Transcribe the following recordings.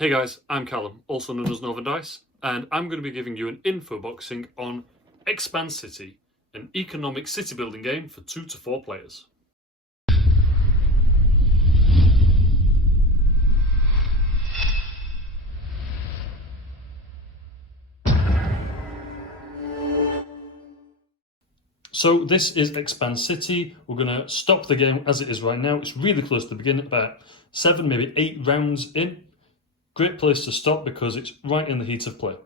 Hey guys, I'm Callum, also known as Northern Dice, and I'm going to be giving you an InfoBoxing on Expancity, an economic city building game for 2 to 4 players. So this is Expancity. We're going to stop the game as it is right now. It's really close to the beginning, about 7, maybe 8 rounds in. Great place to stop because it's right in the heat of play.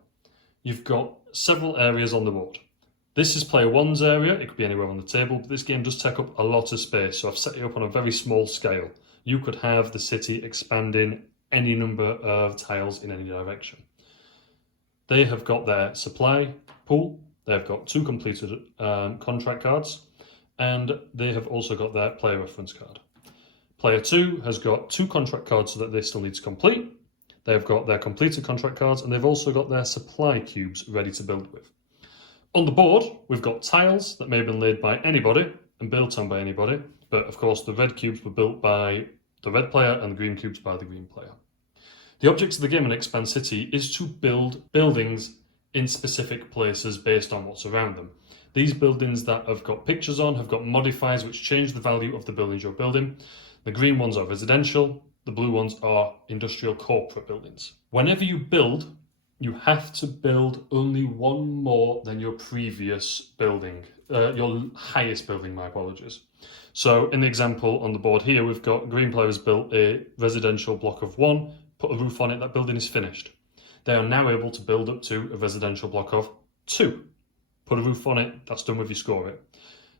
You've got several areas on the board. This is player 1's area. It could be anywhere on the table, but this game does take up a lot of space, so I've set it up on a very small scale. You could have the city expanding any number of tiles in any direction. They have got their supply pool, they've got 2 completed contract cards, and they have also got their player reference card. Player 2 has got 2 contract cards that they still need to complete. They've got their completed contract cards, and they've also got their supply cubes ready to build with. On the board, we've got tiles that may have been laid by anybody and built on by anybody, but of course the red cubes were built by the red player and the green cubes by the green player. The object of the game in Expancity is to build buildings in specific places based on what's around them. These buildings that have got pictures on have got modifiers which change the value of the buildings you're building. The green ones are residential, the blue ones are industrial corporate buildings. Whenever you build, you have to build only one more than your previous building, your highest building, my apologies. So in the example on the board here, we've got green players built a residential block of 1, put a roof on it, that building is finished. They are now able to build up to a residential block of 2. Put a roof on it, that's done with, you score it.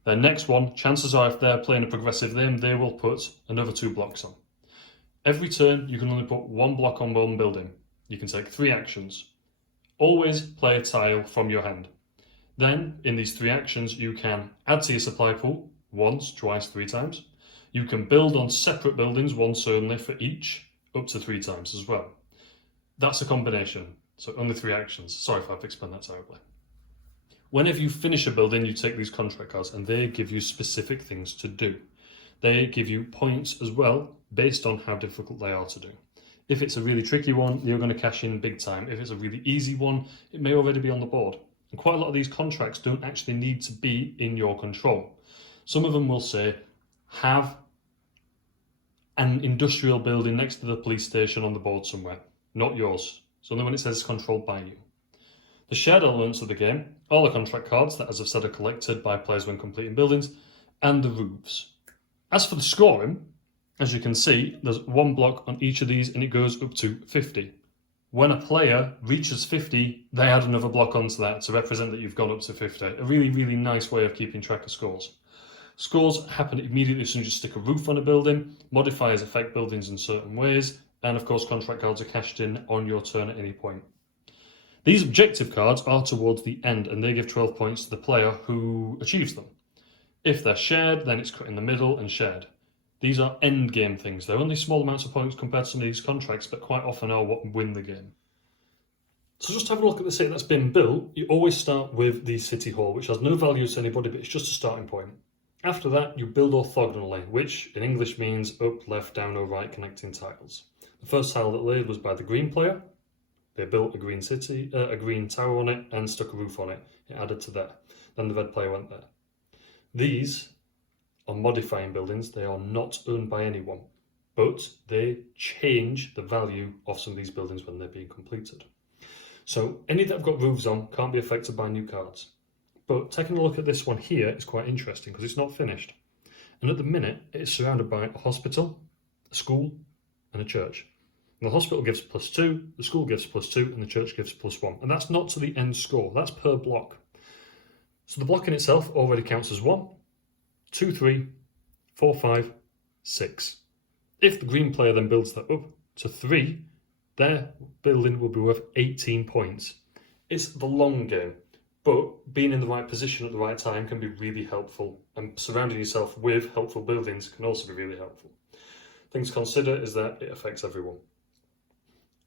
Their next one, chances are if they're playing a progressive game, they will put another 2 blocks on. Every turn, you can only put 1 block on one building. You can take 3 actions. Always play a tile from your hand. Then, in these 3 actions, you can add to your supply pool once, twice, 3 times. You can build on separate buildings, once only for each, up to 3 times as well. That's a combination, so only 3 actions. Sorry if I've explained that terribly. Whenever you finish a building, you take these contract cards and they give you specific things to do. They give you points as well, based on how difficult they are to do. If it's a really tricky one, you're going to cash in big time. If it's a really easy one, it may already be on the board. And quite a lot of these contracts don't actually need to be in your control. Some of them will say, have an industrial building next to the police station on the board somewhere. Not yours. It's only when it says controlled by you. The shared elements of the game, all the contract cards that, as I've said, are collected by players when completing buildings, and the roofs. As for the scoring, as you can see, there's 1 block on each of these and it goes up to 50. When a player reaches 50, they add another block onto that to represent that you've gone up to 50. A really, really nice way of keeping track of scores. Scores happen immediately as soon as you stick a roof on a building, modifiers affect buildings in certain ways, and of course contract cards are cashed in on your turn at any point. These objective cards are towards the end and they give 12 points to the player who achieves them. If they're shared, then it's cut in the middle and shared. These are end game things. They're only small amounts of points compared to some of these contracts, but quite often are what win the game. So just have a look at the city that's been built. You always start with the city hall, which has no value to anybody, but it's just a starting point. After that, you build orthogonally, which in English means up, left, down, or right connecting tiles. The first tile that laid was by the green player. They built a green tower on it and stuck a roof on it. It added to that. Then the red player went there. These are modifying buildings. They are not owned by anyone, but they change the value of some of these buildings when they're being completed. So any that have got roofs on can't be affected by new cards. But taking a look at this one here is quite interesting because it's not finished. And at the minute, it is surrounded by a hospital, a school, and a church. And the hospital gives +2, the school gives +2, and the church gives +1. And that's not to the end score, that's per block. So the block in itself already counts as 1, 2, 3, 4, 5, 6. If the green player then builds that up to 3, their building will be worth 18 points. It's the long game, but being in the right position at the right time can be really helpful, and surrounding yourself with helpful buildings can also be really helpful. Things to consider is that it affects everyone.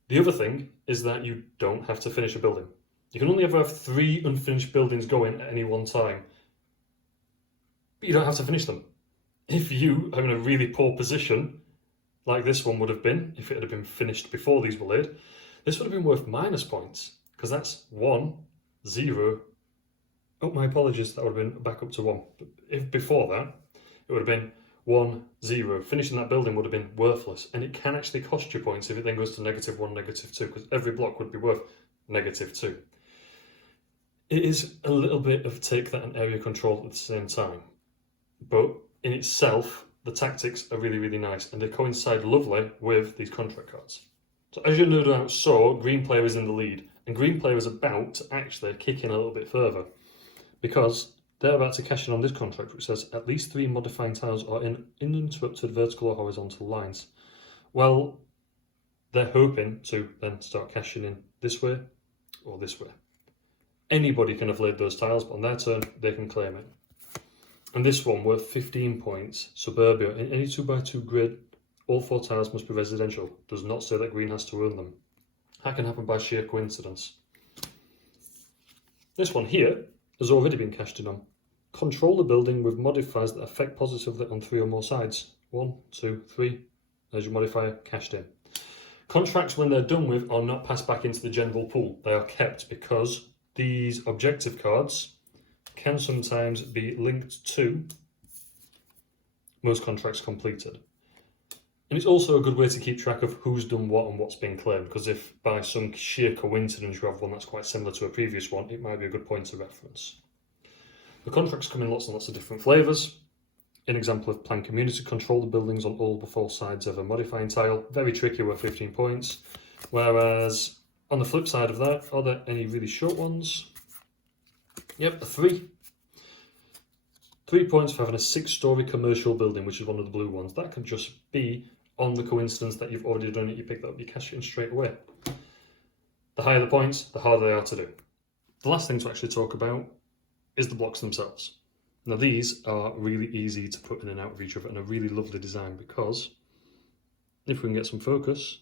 The other thing is that you don't have to finish a building. You can only ever have 3 unfinished buildings going at any one time, but you don't have to finish them. If you are in a really poor position, like this one would have been if it had been finished before these were laid. This would have been worth minus points, because that's 1, 0. Oh, my apologies, that would have been back up to 1. But if before that, it would have been 1, 0. Finishing that building would have been worthless, and it can actually cost you points if it then goes to -1, -2, because every block would be worth -2. It is a little bit of take that and area control at the same time, but in itself, the tactics are really, really nice, and they coincide lovely with these contract cards. So as you no doubt saw, green player is in the lead, and green player is about to actually kick in a little bit further, because they're about to cash in on this contract, which says at least 3 modifying tiles are in uninterrupted vertical or horizontal lines. Well, they're hoping to then start cashing in this way or this way. Anybody can have laid those tiles, but on their turn, they can claim it. And this one, worth 15 points, Suburbia, in any 2x2 grid, all 4 tiles must be residential. Does not say that green has to own them. That can happen by sheer coincidence. This one here has already been cashed in on. Control the building with modifiers that affect positively on 3 or more sides. 1, 2, 3. There's your modifier, cashed in. Contracts, when they're done with, are not passed back into the general pool. They are kept because these objective cards can sometimes be linked to most contracts completed. And it's also a good way to keep track of who's done what and what's been claimed, because if by some sheer coincidence you have one that's quite similar to a previous one, it might be a good point of reference. The contracts come in lots and lots of different flavours. An example of plan community, control the buildings on all but 4 sides of a modifying tile. Very tricky, worth 15 points. Whereas on the flip side of that, are there any really short ones? Yep, a 3. 3 points for having a 6-storey commercial building, which is one of the blue ones. That could just be on the coincidence that you've already done it, you pick that up, you cash it in straight away. The higher the points, the harder they are to do. The last thing to actually talk about is the blocks themselves. Now these are really easy to put in and out of each other, and a really lovely design, because if we can get some focus,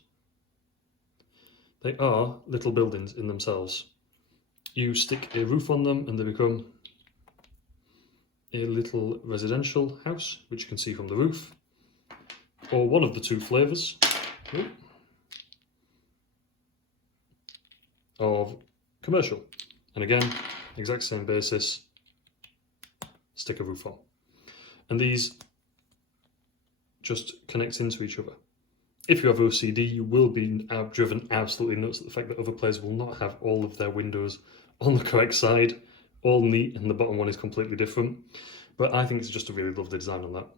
they are little buildings in themselves. You stick a roof on them and they become a little residential house, which you can see from the roof, or one of the 2 flavours of commercial. And again, exact same basis, stick a roof on. And these just connect into each other. If you have OCD, you will be driven absolutely nuts at the fact that other players will not have all of their windows on the correct side, all neat, and the bottom one is completely different. But I think it's just a really lovely design on that.